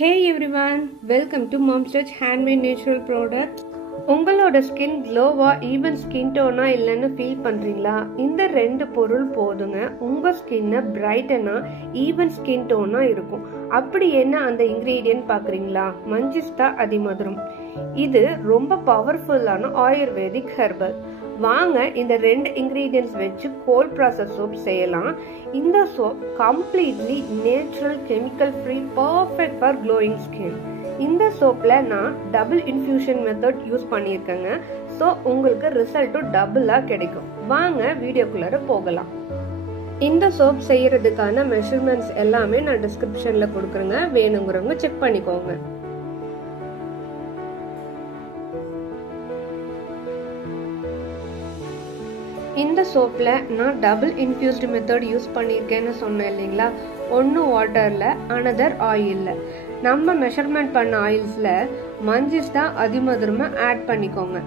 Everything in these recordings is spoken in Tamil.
Hey everyone, welcome to Mom's Touch Handmade Natural Product. உங்களோட ஸ்கின் க்ளோவா ஈவன் ஸ்கின் டோனா இல்லைன்னு ஃபீல் பண்ணுறீங்களா? இந்த ரெண்டு பொருள் போதுங்க உங்கள் ஸ்கின்னை பிரைட்டனா ஈவன் ஸ்கின் டோனா இருக்கும். அப்படி என்ன அந்த இன்க்ரீடியன்ட் பார்க்குறீங்களா? மஞ்சிஸ்டா அதிமதுரம். இது ரொம்ப பவர்ஃபுல்லான ஆயுர்வேதிக் ஹெர்பல். வாங்க இந்த ரெண்டு இன்க்ரீடியன்ட்ஸ் வச்சு கோல்ட் ப்ராசஸ் சோப் செய்யலாம். இந்த soap completely natural chemical free perfect for glowing skin. இந்த சோப்பில் நான் டபுள் இன்ஃபியூஷன் மெத்தட் யூஸ் பண்ணியிருக்கேங்க. ஸோ உங்களுக்கு ரிசல்ட்டும் டபுளாக கிடைக்கும். வாங்க வீடியோக்குள்ளார போகலாம். இந்த சோப் செய்யறதுக்கான மெஷர்மெண்ட்ஸ் எல்லாமே நான் டிஸ்கிரிப்ஷனில் கொடுக்குறேங்க, வேணுங்கிறவங்க செக் பண்ணிக்கோங்க. இந்த சோப்பில் நான் டபுள் இன்ஃபியூஸ்டு மெத்தட் யூஸ் பண்ணியிருக்கேன்னு சொன்னேன் இல்லைங்களா? ஒன்று வாட்டரில், அனதர் ஆயிலில். நம்ம மெஷர்மெண்ட் பண்ண ஆயில்ஸில் மஞ்சிஸ்டா அதிமதுரமை ஆட் பண்ணிக்கோங்க.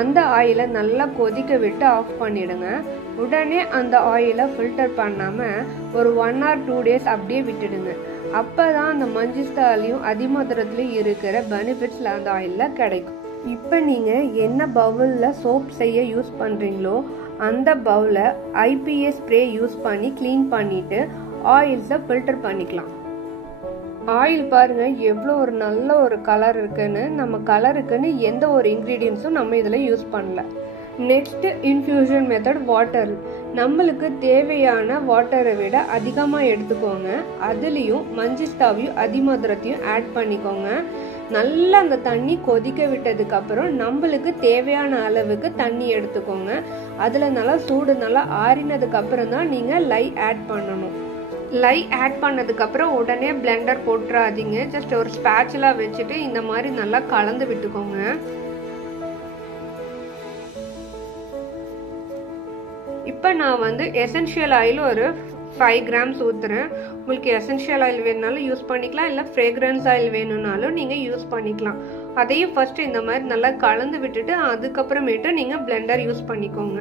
அந்த ஆயிலை நல்லா கொதிக்க விட்டு ஆஃப் பண்ணிவிடுங்க. உடனே அந்த ஆயிலை ஃபில்டர் பண்ணாமல் ஒரு 1 or 2 days அப்படியே விட்டுடுங்க. அப்போ தான் அந்த மஞ்சிஸ்டாலையும் அதிமதுரத்துலையும் இருக்கிற பெனிஃபிட்ஸ் அந்த ஆயிலில் கிடைக்கும். இப்போ நீங்கள் என்ன பவுலில் சோப் செய்ய யூஸ் பண்ணுறீங்களோ அந்த பவுலில் ஐபிஎஸ் ஸ்ப்ரே யூஸ் பண்ணி க்ளீன் பண்ணிவிட்டு ஆயில்ஸை ஃபில்டர் பண்ணிக்கலாம். ஆயில் பாருங்கள் எவ்வளோ ஒரு நல்ல ஒரு கலர் இருக்குன்னு. நம்ம கலருக்குன்னு எந்த ஒரு இன்க்ரீடியன்ஸும் நம்ம இதில் யூஸ் பண்ணல. Next infusion method water. நம்மளுக்கு தேவையான வாட்டரை விட அதிகமாக எடுத்துக்கோங்க. அதுலேயும் மஞ்சிஸ்டாவையும் அதிமதுரத்தையும் ஆட் பண்ணிக்கோங்க. நல்லா அந்த தண்ணி கொதிக்க விட்டதுக்கு அப்புறம் நம்மளுக்கு தேவையான அளவுக்கு தண்ணி எடுத்துக்கோங்க. அதில் நல்லா சூடு நல்லா ஆறினதுக்கு அப்புறம் தான் நீங்கள் லை ஆட் பண்ணணும். லை ஆட் பண்ணதுக்கப்புறம் உடனே பிளெண்டர் போட்டுறாதீங்க. ஜஸ்ட் ஒரு ஸ்பேச்சுலா வச்சுட்டு இந்த மாதிரி நல்லா கலந்து விட்டுக்கோங்க. இப்போ நான் எசென்ஷியல் ஆயில் ஒரு 5 grams ஊற்றுறேன். உங்களுக்கு எசென்ஷியல் ஆயில் வேணுனாலும் யூஸ் பண்ணிக்கலாம், இல்லை ஃப்ரேக்ரன்ஸ் ஆயில் வேணும்னாலும் நீங்கள் யூஸ் பண்ணிக்கலாம். அதையும் ஃபர்ஸ்ட் இந்த மாதிரி நல்லா கலந்து விட்டுட்டு அதுக்கப்புறமேட்டு நீங்கள் பிளெண்டர் யூஸ் பண்ணிக்கோங்க.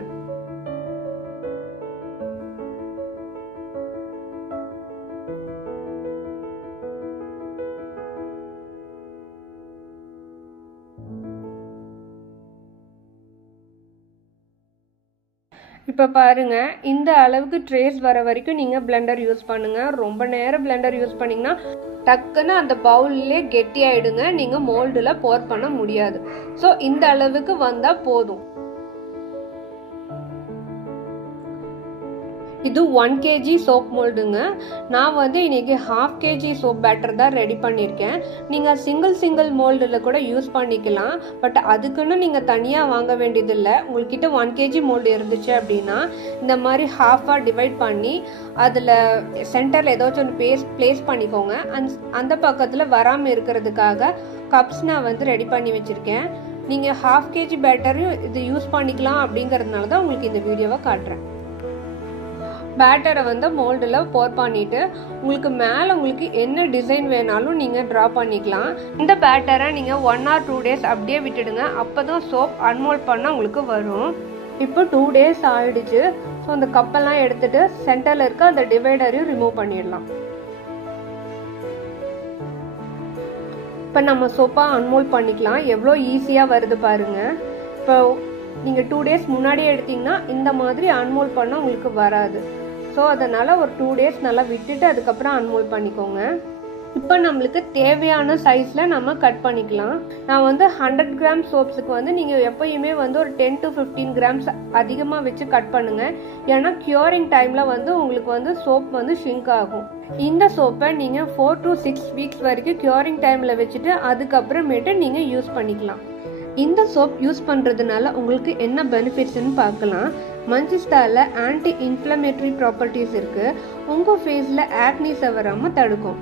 இப்போ பாருங்க, இந்த அளவுக்கு ட்ரேஸ் வர வரைக்கும் நீங்கள் பிளெண்டர் யூஸ் பண்ணுங்க. ரொம்ப நேரம் பிளெண்டர் யூஸ் பண்ணிங்கன்னா டக்குன்னு அந்த பவுல்லே கெட்டியாயிடுங்க. நீங்கள் மோல்டில் போர் பண்ண முடியாது. ஸோ இந்த அளவுக்கு வந்தால் போதும். இது 1 kg சோப் மோல்டுங்க. நான் இன்னைக்கு 1/2 kg சோப் பேட்டர் தான் ரெடி பண்ணியிருக்கேன். நீங்கள் சிங்கிள் மோல்டில் கூட யூஸ் பண்ணிக்கலாம். பட் அதுக்குன்னு நீங்கள் தனியாக வாங்க வேண்டியதில்லை. உங்கள்கிட்ட 1 kg மோல்டு இருந்துச்சு அப்படின்னா இந்த மாதிரி ஹாஃபாக டிவைட் பண்ணி அதில் சென்டரில் ஏதாச்சும் ஒன்று பிளேஸ் பண்ணிக்கோங்க. அந்த பக்கத்தில் வராமல் இருக்கிறதுக்காக கப்ஸ் நான் ரெடி பண்ணி வச்சுருக்கேன். நீங்கள் 1/2 kg பேட்டரையும் இது யூஸ் பண்ணிக்கலாம். அப்படிங்கிறதுனால தான் உங்களுக்கு இந்த வீடியோவை காட்டுறேன். பேட்டரை மோல்டில் போர் பண்ணிட்டு உங்களுக்கு என்ன டிசைன் வேணாலும் நீங்கள் ட்ரா பண்ணிக்கலாம். இந்த பேட்டரை நீங்கள் 1 or 2 days அப்படியே விட்டுடுங்க. அப்போ தான் சோப் அன்மோல்ட் பண்ணால் உங்களுக்கு வரும். இப்போ 2 days ஆயிடுச்சு. ஸோ அந்த கப்பெல்லாம் எடுத்துட்டு சென்டரில் இருக்க அந்த டிவைடரையும் ரிமூவ் பண்ணிடலாம். இப்போ நம்ம சோப்பாக அன்மோல்ட் பண்ணிக்கலாம். எவ்வளோ ஈஸியாக வருது பாருங்க. இப்போ நீங்கள் 2 days முன்னாடியே எடுத்தீங்கன்னா இந்த மாதிரி அன்மோல்ட் பண்ணால் உங்களுக்கு வராது. ஸோ அதனால் ஒரு 2 days நல்லா விட்டுட்டு அதுக்கப்புறம் அன்மோல்ட் பண்ணிக்கோங்க. இப்போ நம்மளுக்கு தேவையான சைஸில் நம்ம கட் பண்ணிக்கலாம். நான் 100 grams சோப்ஸுக்கு நீங்கள் எப்பயுமே ஒரு 10 to 15 grams அதிகமாக வச்சு கட் பண்ணுங்கள். ஏன்னா க்யூரிங் டைமில் உங்களுக்கு சோப் ஷ்ரிங்க் ஆகும். இந்த சோப்பை நீங்கள் 4 to 6 weeks வரைக்கும் க்யூரிங் டைமில் வச்சுட்டு அதுக்கப்புறமேட்டு நீங்கள் யூஸ் பண்ணிக்கலாம். இந்த சோப் யூஸ் பண்ணுறதுனால உங்களுக்கு என்ன பெனிஃபிட்ஸ்ன்னு பார்க்கலாம். மஞ்சிஸ்டாவில் ஆன்டி இன்ஃப்ளமேட்டரி ப்ராப்பர்ட்டிஸ் இருக்குது. உங்கள் ஃபேஸில் ஆக்னிஸை வராமல் தடுக்கும்.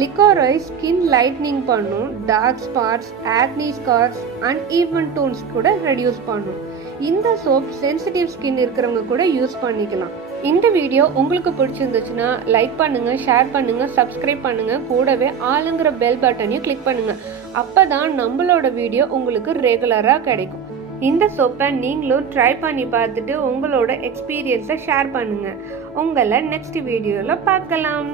லிக்கோரைஸ் ஸ்கின் லைட்னிங் பண்ணும். Dark spots, acne scars, uneven tones கூட ரெடியூஸ் பண்ணும். இந்த சோப் சென்சிட்டிவ் ஸ்கின் இருக்கிறவங்க கூட யூஸ் பண்ணிக்கலாம். இந்த வீடியோ உங்களுக்கு பிடிச்சிருந்துச்சுன்னா லைக் பண்ணுங்க, ஷேர் பண்ணுங்க, சப்ஸ்கிரைப் பண்ணுங்க. கூடவே ஆளுங்கிற பெல் பட்டனையும் கிளிக் பண்ணுங்க. அப்பதான் நம்மளோட வீடியோ உங்களுக்கு ரெகுலராக கிடைக்கும். இந்த சோப்பை நீங்களும் ட்ரை பண்ணி பார்த்துட்டு உங்களோட எக்ஸ்பீரியன்ஸை ஷேர் பண்ணுங்க. உங்களை நெக்ஸ்ட் வீடியோவில் பார்க்கலாம்.